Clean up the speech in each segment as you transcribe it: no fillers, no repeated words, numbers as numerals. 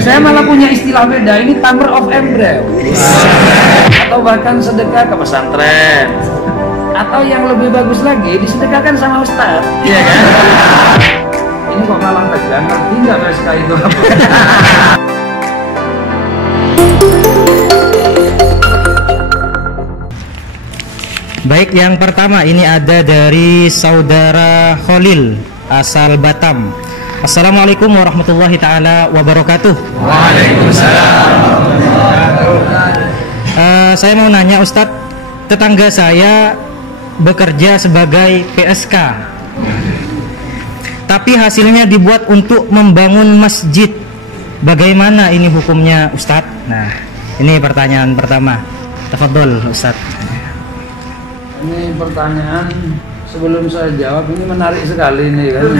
Saya malah punya istilah beda, ini tamer of embryo atau bahkan sedekah ke pesantren, atau yang lebih bagus lagi disedekahkan sama ustadz, iya kan? Ini kok malah tegang, ngerti nggak PSK itu apa? Baik, yang pertama ini ada dari saudara Khalil asal Batam. Assalamualaikum warahmatullahi ta'ala wabarakatuh. Waalaikumsalam. Saya mau nanya Ustadz, tetangga saya bekerja sebagai PSK, tapi hasilnya dibuat untuk membangun masjid. Bagaimana ini hukumnya Ustadz? Nah, ini pertanyaan pertama. Tafadhol Ustadz. Ini pertanyaan sebelum saya jawab, ini menarik sekali nih kan.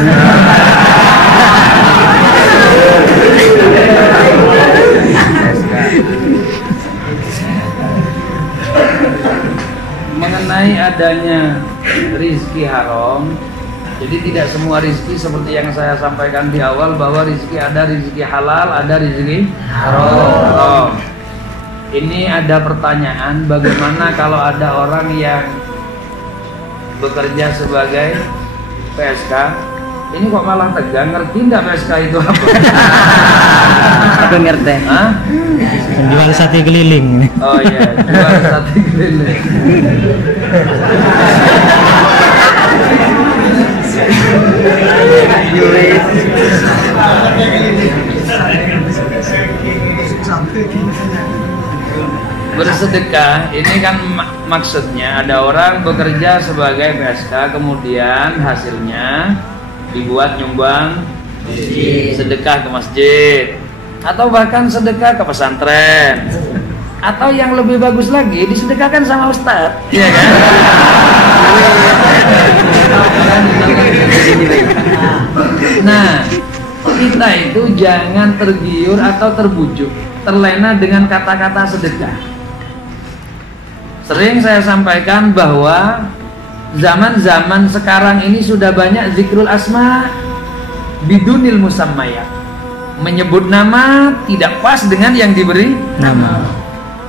Mengenai adanya rizki haram, jadi tidak semua rizki seperti yang saya sampaikan di awal, bahwa rizki ada rizki halal, ada rizki haram. Ini ada pertanyaan, bagaimana kalau ada orang yang bekerja sebagai PSK, ini kok malah tegang, ngerti nggak PSK itu apa? Aku ngerti. Hah? Jual sate keliling. Oh iya, jual sate keliling. Bersedekah ini kan maksudnya ada orang bekerja sebagai PSK, kemudian hasilnya dibuat nyumbang sedekah ke masjid, atau bahkan sedekah ke pesantren, atau yang lebih bagus lagi disedekahkan sama ustadz, iya kan? Nah, kita itu jangan tergiur atau terbujuk, terlena dengan kata-kata sedekah. Sering saya sampaikan bahwa zaman-zaman sekarang ini sudah banyak zikrul asma bidunil musammayat, menyebut nama tidak pas dengan yang diberi nama.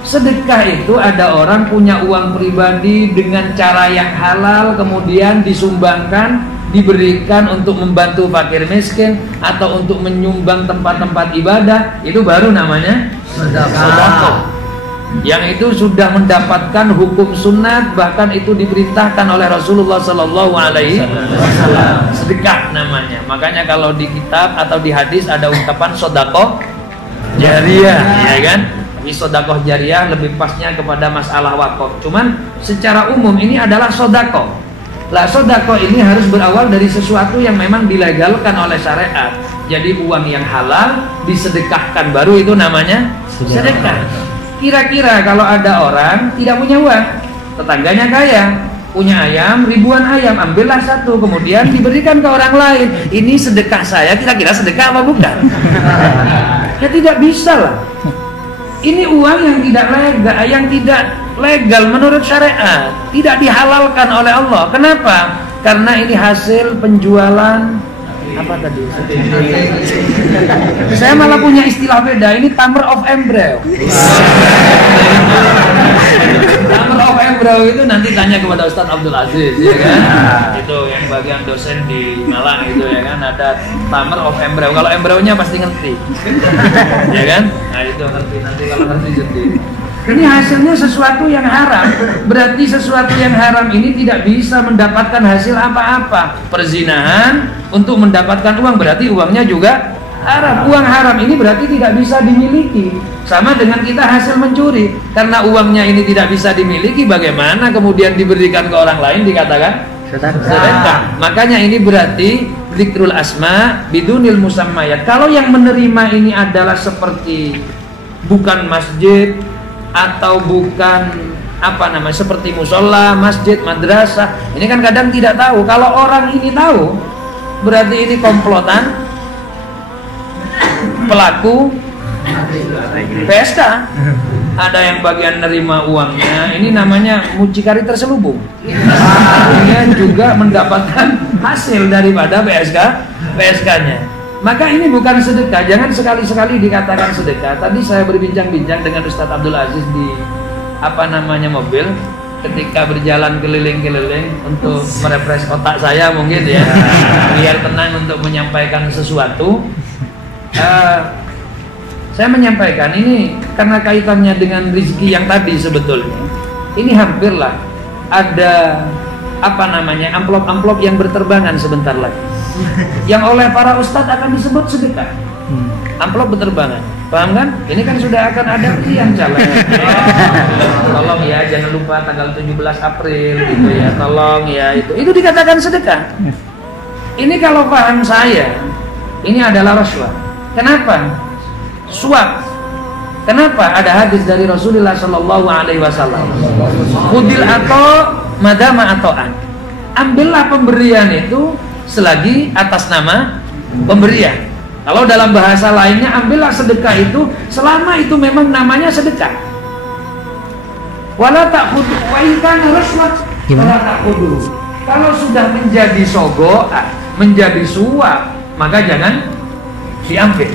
Sedekah itu ada orang punya uang pribadi dengan cara yang halal, kemudian disumbangkan, diberikan untuk membantu fakir miskin atau untuk menyumbang tempat-tempat ibadah, itu baru namanya sedekah. Yang itu sudah mendapatkan hukum sunat, bahkan itu diperintahkan oleh Rasulullah Sallallahu Alaihi Wasallam. Sedekah namanya. Makanya kalau di kitab atau di hadis ada ungkapan sodakoh jariyah, ya kan? Tapi sodakoh jariyah lebih pasnya kepada masalah wakaf. Cuman secara umum ini adalah sodakoh. Lah sodakoh ini harus berawal dari sesuatu yang memang dilegalkan oleh syariat. Jadi uang yang halal disedekahkan, baru itu namanya sedekah. Kira-kira kalau ada orang tidak punya uang, tetangganya kaya, punya ayam, ribuan ayam, ambillah satu, kemudian diberikan ke orang lain. Ini sedekah saya, kira-kira sedekah apa bukan? Ya tidak bisa lah. Ini uang yang tidak legal menurut syariat, tidak dihalalkan oleh Allah. Kenapa? Karena ini hasil penjualan apa tadi? Saya malah punya istilah beda, ini tamer of embryo. Tamer of embryo itu nanti tanya kepada Ustadz Abdul Aziz, ya kan? Itu yang bagian dosen di Malang itu, ya kan? Ada tamer of embryo. Kalau embryonya pasti ngerti, ya kan? Nah itu ngerti, nanti kalau ngerti jadi. Ini hasilnya sesuatu yang haram. Berarti sesuatu yang haram ini tidak bisa mendapatkan hasil apa-apa. Perzinahan untuk mendapatkan uang, berarti uangnya juga haram. Uang haram ini berarti tidak bisa dimiliki. Sama dengan kita hasil mencuri. Karena uangnya ini tidak bisa dimiliki, bagaimana kemudian diberikan ke orang lain dikatakan sedekah. Makanya ini berarti zikrul asma bidunil musammayat. Kalau yang menerima ini adalah seperti bukan masjid atau bukan seperti musola, masjid, madrasah, ini kan kadang tidak tahu. Kalau orang ini tahu, berarti ini komplotan pelaku PSK. Ada yang bagian nerima uangnya, ini namanya mucikari terselubung. Artinya juga mendapatkan hasil daripada PSK-nya. Maka ini bukan sedekah. Jangan sekali-sekali dikatakan sedekah. Tadi saya berbincang-bincang dengan Ustadz Abdul Aziz di mobil, ketika berjalan keliling-keliling untuk merefresh otak saya mungkin ya, biar tenang untuk menyampaikan sesuatu. Saya menyampaikan ini karena kaitannya dengan rezeki yang tadi sebetulnya. Ini hampirlah ada amplop-amplop yang berterbangan sebentar lagi. Yang oleh para ustadz akan disebut sedekah. Amplop berterbangan. Paham kan? Ini kan sudah akan ada yang caleg. Tolong ya jangan lupa tanggal 17 April gitu ya. Tolong ya itu dikatakan sedekah. Ini kalau paham saya, ini adalah rasuah. Kenapa? Suap. Kenapa? Ada hadis dari Rasulullah Shallallahu Alaihi Wasallam. Khudil atau madama atoan. Ambillah pemberian itu selagi atas nama pemberian. Kalau dalam bahasa lainnya, ambillah sedekah itu selama itu memang namanya sedekah. Wala ta'khudhu wa in kana rashwat wala ta'khudhu. Kalau sudah menjadi sogo, menjadi suap, maka jangan diambil.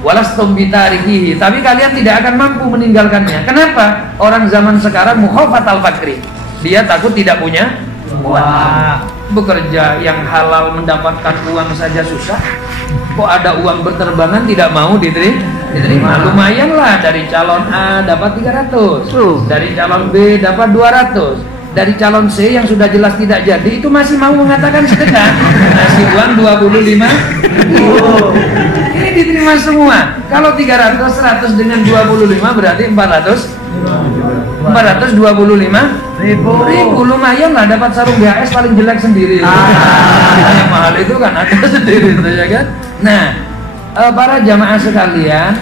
Walastum bitarikihi, tapi kalian tidak akan mampu meninggalkannya. Kenapa? Orang zaman sekarang mukhafatal fakri. Dia takut tidak punya uang. Bekerja yang halal mendapatkan uang saja susah. Kok ada uang berterbangan tidak mau diterima. Lumayan lah, dari calon A dapat 300, dari calon B dapat 200, dari calon C yang sudah jelas tidak jadi itu masih mau mengatakan sedekah. Ngasih uang 25. Ini diterima semua. Kalau 300, 100 dengan 25 berarti 425.000. Lumayan lah, dapat sarung BHS paling jelek sendiri. Yang mahal itu kan ada sendiri, ya kan? Nah, para jamaah sekalian,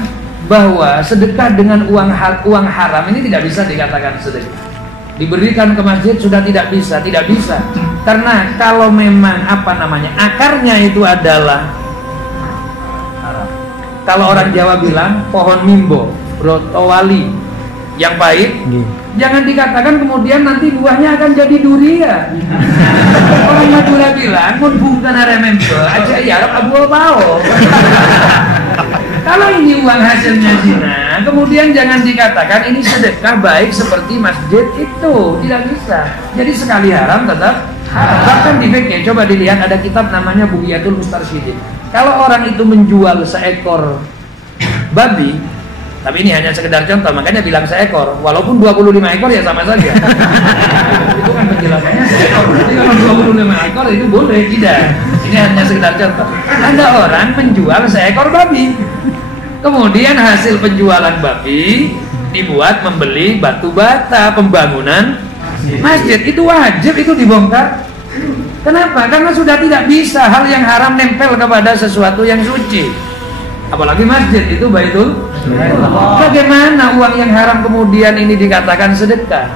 bahwa sedekah dengan uang haram ini tidak bisa dikatakan sedekah. Diberikan ke masjid sudah tidak bisa. Karena kalau memang akarnya itu adalah, kalau orang Jawa bilang pohon mimbo, brotowali yang pahit, jangan dikatakan kemudian nanti buahnya akan jadi durian. Orang Madura bilang mun bungkan aremembe aja ya abu bau. Kalau ini uang hasilnya zina, kemudian jangan dikatakan ini sedekah baik seperti masjid itu, tidak bisa. Jadi sekali haram tetap haram. Bahkan di fikih coba dilihat ada kitab namanya Bughyatul Mustarsyidin. Kalau orang itu menjual seekor babi, tapi ini hanya sekedar contoh, makanya bilang seekor, walaupun 25 ekor ya sama saja. Itu kan penjelasannya seekor. Jadi kalau 25 ekor itu boleh, tidak. Ini hanya sekedar contoh. Ada orang menjual seekor babi, kemudian hasil penjualan babi dibuat membeli batu bata pembangunan masjid. Itu wajib itu dibongkar. Kenapa? Karena sudah tidak bisa hal yang haram nempel kepada sesuatu yang suci. Apalagi masjid itu baitul. Bagaimana uang yang haram kemudian ini dikatakan sedekah?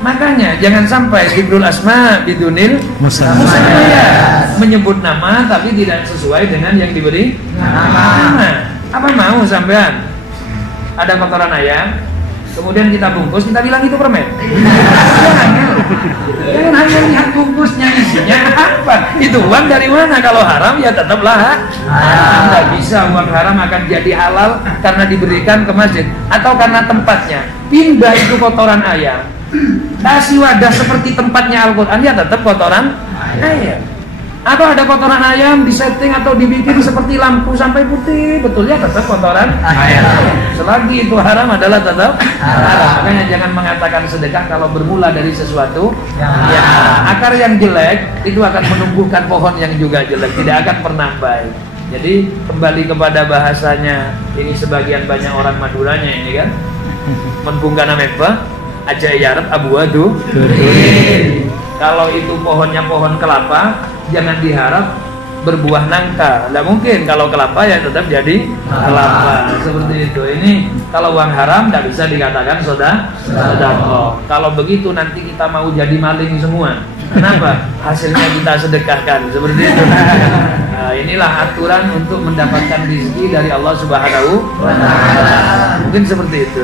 Makanya jangan sampai zikrul asma bidunil musammayat, menyebut nama tapi tidak sesuai dengan yang diberi nama. Apa mau sampean? Ada kotoran ayam, kemudian kita bungkus, kita bilang itu permen. Jangan hanya lihat bungkusnya, isinya apa. Itu uang dari mana? Kalau haram ya tetaplah haram. Tidak bisa uang haram akan jadi halal karena diberikan ke masjid atau karena tempatnya. Pindah itu kotoran ayam, kasih wadah seperti tempatnya Al-Quran, ya tetap kotoran ayam. Atau ada kotoran ayam disetting atau dibikin seperti lampu sampai putih, betulnya tetap kotoran ayam. Selagi itu haram adalah tetap haram. Makanya jangan mengatakan sedekah kalau bermula dari sesuatu yang akar yang jelek itu akan menumbuhkan pohon yang juga jelek, tidak akan pernah baik. Jadi kembali kepada bahasanya, ini sebagian banyak orang Maduranya ini kan, menbungkana meba aja yarab abu adu. Kalau itu pohonnya pohon kelapa, jangan diharap berbuah nangka. Tidak mungkin, kalau kelapa ya tetap jadi kelapa. Seperti itu. Ini kalau uang haram tidak bisa dikatakan sedekah. Kalau begitu nanti kita mau jadi maling semua. Kenapa? Hasilnya kita sedekahkan. Seperti itu. Nah, inilah aturan untuk mendapatkan rezeki dari Allah Subhanahu wa Ta'ala. Mungkin seperti itu.